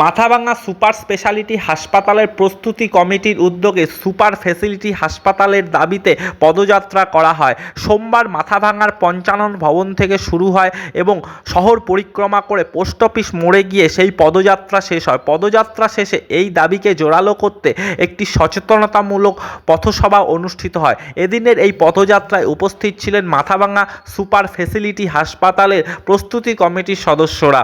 Mathabhanga super speciality হাসপাতালের প্রস্তুতি কমিটির উদ্যোগে সুপার ফেসিলিটি হাসপাতালের দাবিতে পদযাত্রা করা হয়। সোমবার মাথাভাঙার পঞ্চানন ভবন থেকে শুরু হয় এবং শহর পরিক্রমা করে পোস্ট অফিস মোড়ে গিয়ে সেই পদযাত্রা শেষ হয়। পদযাত্রা শেষে এই দাবিকে জোরালো করতে একটি সচেতনতামূলক পথসভা অনুষ্ঠিত হয়। এদিনের এই পদযাত্রায় উপস্থিত ছিলেন মাথাভাঙা সুপার ফেসিলিটি হাসপাতালের প্রস্তুতি কমিটির সদস্যরা।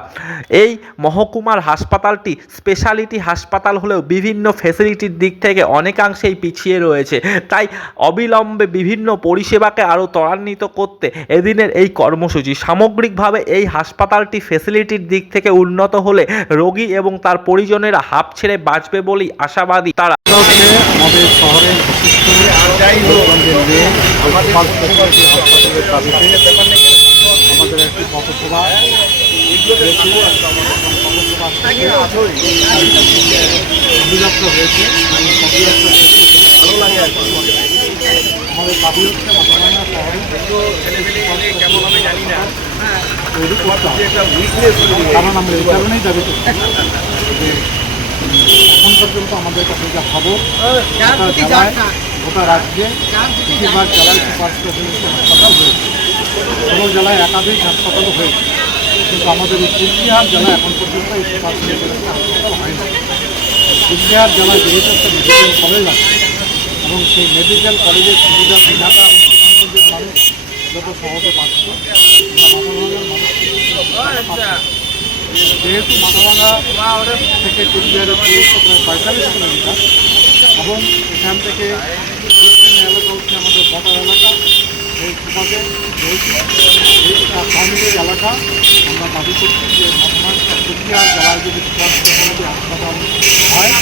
এই মহকুমার হাসপাতালটি স্পেশালিটি হাসপাতাল হলেও বিভিন্ন ফ্যাসিলিটির দিক থেকে অনেকাংশেই পিছিয়ে রয়েছে, তাই অবিলম্বে বিভিন্ন পরিষেবাকে আরও ত্বরান্বিত করতে এদিনের এই কর্মসূচি। সামগ্রিকভাবে এই হাসপাতালটি ফ্যাসিলিটির দিক থেকে উন্নত হলে রোগী এবং তার পরিজনেরা হাঁপ ছেড়ে বাঁচবে বলেই আশাবাদী তারা। আমাদের শহরের আমাদের একটি পথসভা অভিযাত্রা হয়েছে। ভালো লাগে আমাদের দাবি হচ্ছে মাথাভাঙা শহরে কেমন আমি জানি না তৈরি করতে হবে, কারণ আমরা এই কারণেই দাবি করছি যে এখন পর্যন্ত আমাদের কাছে যা খবর গোটা রাজ্যে বেশিরভাগ জেলায় সুপার স্পেশালিটি হাসপাতাল হয়েছে, কোনো জেলায় একাধিক হাসপাতালও হয়েছে, কিন্তু আমাদের এই কুচবিহার জেলায় এখন পর্যন্ত এই সুপার স্পেশালিটি হাসপাতাল হয়নি। কুচবিহার জেলায় যেহেতু একটা মেডিকেল কলেজ আছে এবং সেই মেডিকেল কলেজের সুবিধা সুবিধাটা এবং সুনামগঞ্জের মানুষ যত সহজে পাচ্ছ, যেহেতু মাথাভাঙা থেকে কুচবিহারের দূরত্ব প্রায় 45 কিলোমিটার এবং এখান থেকে দক্ষিণ এলাকা হচ্ছে আমাদের বটার এলাকা, এই সুপাকে যেহেতু এই কমিটির এলাকা আমরা দাবি করছি যে কুচবিহার জেলায় যদি সুপার স্পেশালিটি হাসপাতাল হয়